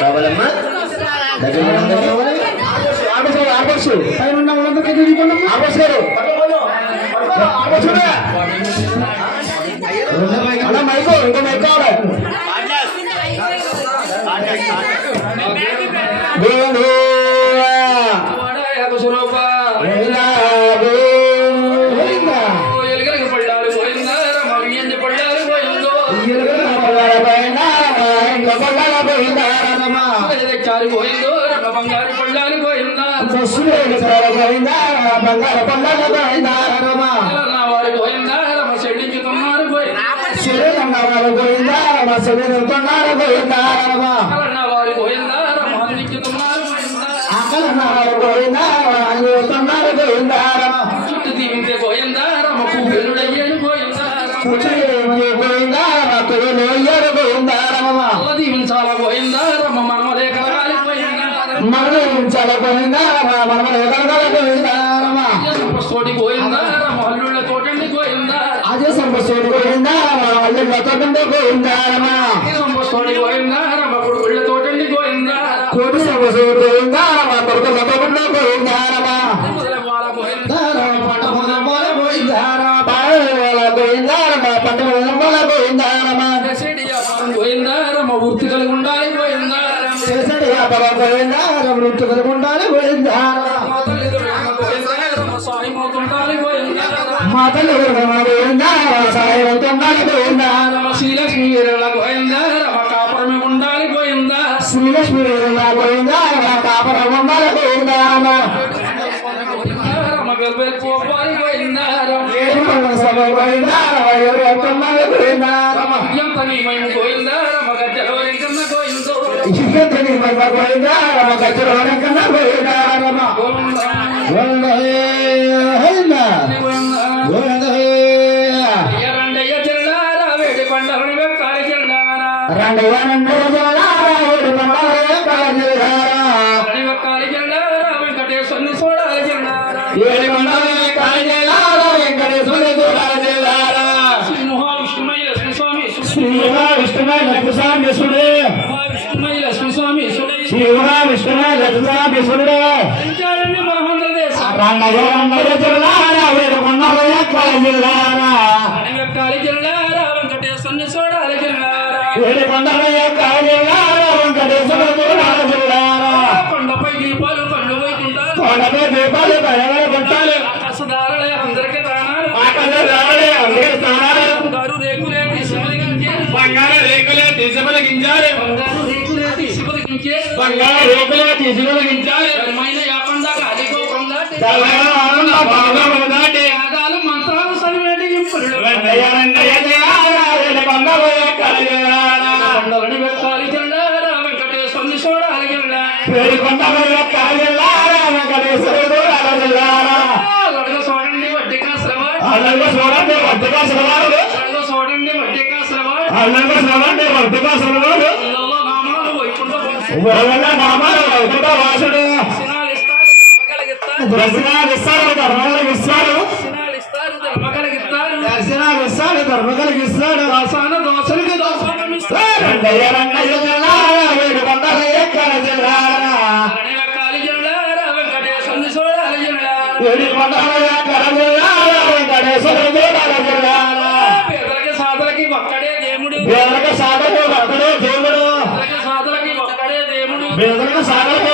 కావాలమ్మా దగ్గర ఆపర్సు మైకో ఇంకా మైక్ కావాలి పోయిందో బంగారు పళ్ళాలు పోయిందా బంగారు పళ్ళాలు పోయిందా వారు పోయిందా చెల్లించుతున్నారు వారు పోయిందా మా చెల్లిస్తున్నారు పోయిందా వారు పోయిందా అందించుతున్నారు అక్కడ పోయిందా అందిస్తున్నారు పోయిందా చుట్టూ దీవితే పోయిందా పెళ్ళుడయ్యాను పోయిందా పోయిందా పోయిందా దీవించాల పోయిందా మనమలే కలగాలి పోయిందా మరణించాల పోయిందా మనమలే పోయిందా సంపస్తోటి పోయిందా అల్లుళ్ళ తోటండి పోయిందా అదే సంపస్తోటి పోయిందా అల్లుళ్ళ తోటండి పోయిందా సంపస్తోటి పోయిందా కొడుకుళ్ళ తోటండి పోయిందా కోటి సంపస్తోటి పోయిందా కొడుకుళ్ళ తోటండి పోయిందా పోయిందా వృత్తి కలిగి ఉండాలి పోయిందా వృత్తి కలిగి ఉండాలి పోయిందా సాయం అవుతుండాలి పోయిందా మా తల్లి పోయిందా సాయం అవుతుండాలి పోయిందా శ్రీలక్ష్మి పోయిందా కాపురమే ఉండాలి పోయిందా శ్రీలక్ష్మి పోయిందా కాపురం ఉండాలి పోయిందా పోవాలి పోయిందా ఎంత నీమయం పోయిందా గజ్జల కన్నా పోయిందో రండయ్య చెల్లారా వేడి పండగని వెక్కాలి చెల్లారా వెక్కాలి చెల్లారా వెంకటేశ్వరుని చూడాలి చెల్లారా శ్రీ మహావిష్ణుమయ్య లక్ష్మీ స్వామి వెక్కాలి చెల్లారా వెంకటేశ్వరుని చూడాలి చెల్లారా కొండపై దీపాలు పండు వైకుంటాలు ఆకాశధారలే అందరికీ తానాలు బంగారు రేకులే తీసి వెలిగించాలి మంత్రాలు సరివేటి వెక్కాలి చెల్లారా వెంకటేశ్వరుని చూడాలి చూడండి వడ్డీకా శ్రవాడు నామాలు వైకుంఠవాసుడు దర్శనాలు ఇస్తాడు ధర్మ కలిగిస్తాడు ఆసాన దోషులకి వెంకటేశ్వరుని చూడాలి పేదలకి సాధలకి ఒక్కడే దేవుడు పేదలకు సాధకు ఒక్కడే దేవుడు సాధలకి ఒక్కడే దేవుడు పేదలకు సాధకు